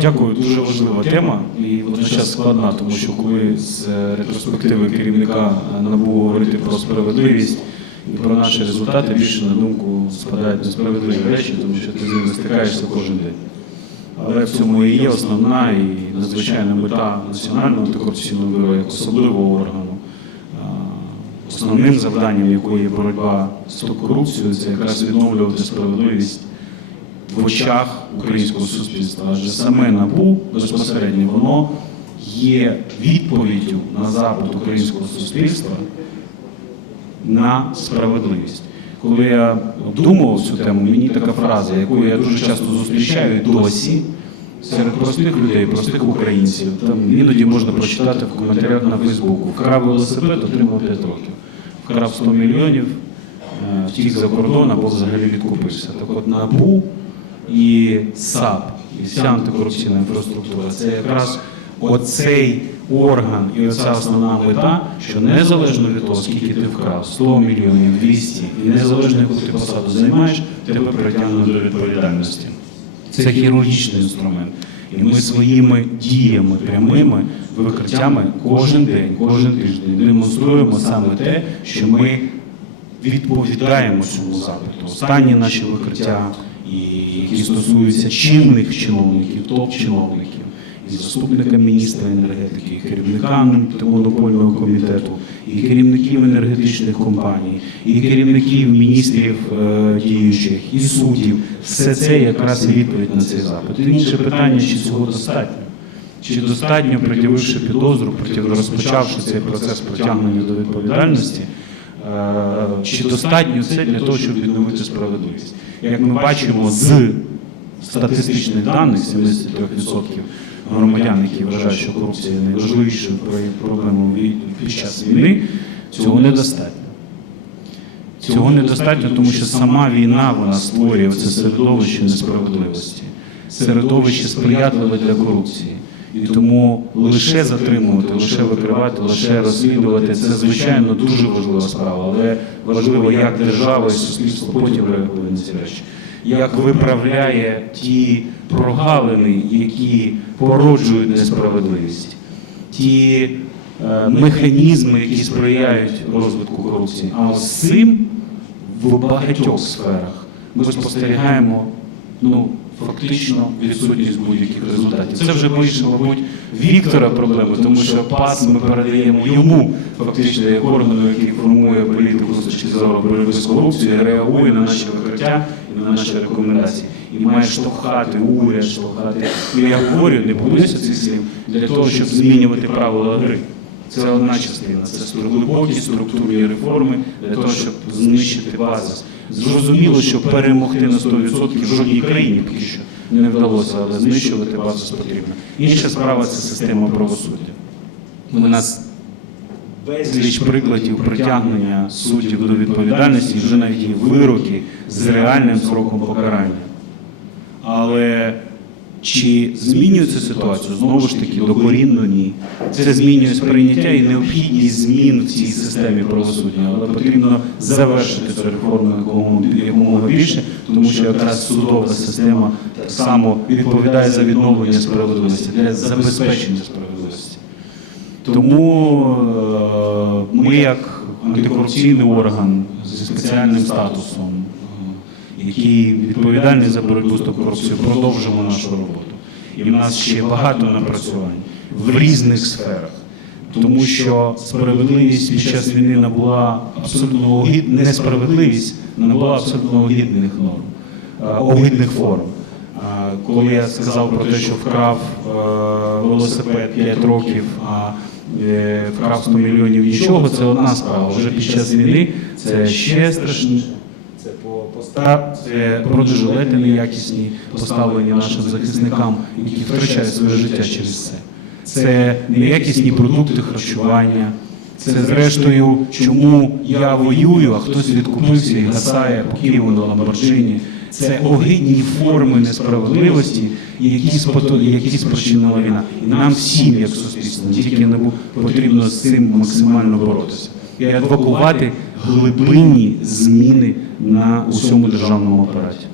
Дякую, дуже важлива тема і водночас складна, тому що коли з ретроспективи керівника НАБУ говорити про справедливість і про наші результати, більше на думку спадають несправедливі речі, тому що ти з ними стикаєшся кожен день. Але в цьому і є основна і надзвичайна мета Національного антикорупційного бюро як особливого органу. Основним завданням якої є боротьба з корупцією, це якраз відновлювати справедливість в очах українського суспільства. Адже саме НАБУ безпосередньо воно є відповіддю на запит українського суспільства на справедливість. Коли я обдумував цю тему, мені така фраза, яку я дуже часто зустрічаю досі серед простих людей, простих українців. Там іноді можна прочитати в коментарях на Фейсбуку. Вкрав велосипед, отримав 5 років. Вкрав 100 мільйонів, е, втік за кордон або взагалі відкупився. Так от НАБУ і САП, і вся антикорупційна інфраструктура це якраз оцей орган і оця основна мета, що незалежно від того, скільки ти вкрав, 100 мільйонів, 200, і незалежно яку ти посаду займаєш, тебе притягнуть до відповідальності. Це хірургічний інструмент. І ми своїми діями прямими, викриттями кожен день, кожен тиждень демонструємо саме те, що ми відповідаємо цьому запиту. Останні наші викриття, і які стосуються чинних чиновників, топ-чиновників, і заступника міністра енергетики, і керівника антимонопольного комітету, і керівників енергетичних компаній, і керівників міністрів е, діючих, і суддів. Все це якраз і відповідь на цей запит. І інше питання, чи цього достатньо? Чи достатньо, пред'явивши підозру, розпочавши цей процес притягнення до відповідальності, чи достатньо це для того, щоб відновити справедливість? Як ми бачимо з статистичних даних, 73% громадян, які вважають, що корупція є найважливішою про- проблемою під час війни, цього недостатньо. Цього недостатньо, тому що сама війна вона створює це середовище несправедливості, середовище сприятливе для корупції. І тому лише затримувати, лише викривати, лише розслідувати це звичайно дуже важлива справа, але важливо, як держава і суспільство потім реагує на ці речі, як виправляє ті прогалини, які породжують несправедливість, ті е, механізми, які сприяють розвитку корупції. А з цим в багатьох сферах ми спостерігаємо ну, фактично відсутність будь-яких результатів. Це вже більше, мабуть, Віктора проблеми, тому що пас ми передаємо йому, фактично, як органу, який формує політику з точки зору боротьби з корупцією, реагує на наші викриття і на наші рекомендації. І має штовхати уряд, штовхати. І я говорю, не боюся цих слів, для того, щоб змінювати правила гри. Це одна частина. Це глибокі структурні реформи для того, щоб знищити базис. Зрозуміло, що перемогти на 100% в жодній країні поки що не вдалося, але знищувати базу потрібно. Інша справа це система правосуддя. У нас безліч прикладів притягнення суддів до відповідальності, вже навіть є вироки з реальним сроком покарання. Чи змінюється ситуацію? Знову ж таки, докорінно ні. Це змінює сприйняття і необхідність змін в цій системі правосуддя. Але потрібно завершити цю реформу якомога, більше, тому що якраз судова система так само відповідає за відновлення справедливості, для забезпечення справедливості. Тому е, ми, як антикорупційний орган зі спеціальним статусом, який відповідальний за боротьбу з корупцією, продовжимо нашу роботу. І в нас ще багато напрацювань в різних сферах. Тому що справедливість під час війни набула абсолютно огид... несправедливість набула абсолютно огидних норм, е, огидних форм. Коли я сказав про те, що вкрав е, велосипед 5 років, а е, вкрав 100 мільйонів нічого, це одна справа. Вже під час війни це ще страшніше. Це по поста, бронежилети неякісні, поставлені нашим захисникам, які втрачають своє життя через це. Це неякісні продукти харчування. Це зрештою, чому я воюю, а хтось відкупився і гасає по Києву на Ламборджині. Це огидні форми несправедливості, які які спричинила війна. І нам всім, як суспільству, тільки не потрібно з цим максимально боротися і адвокувати глибинні зміни на усьому державному апараті.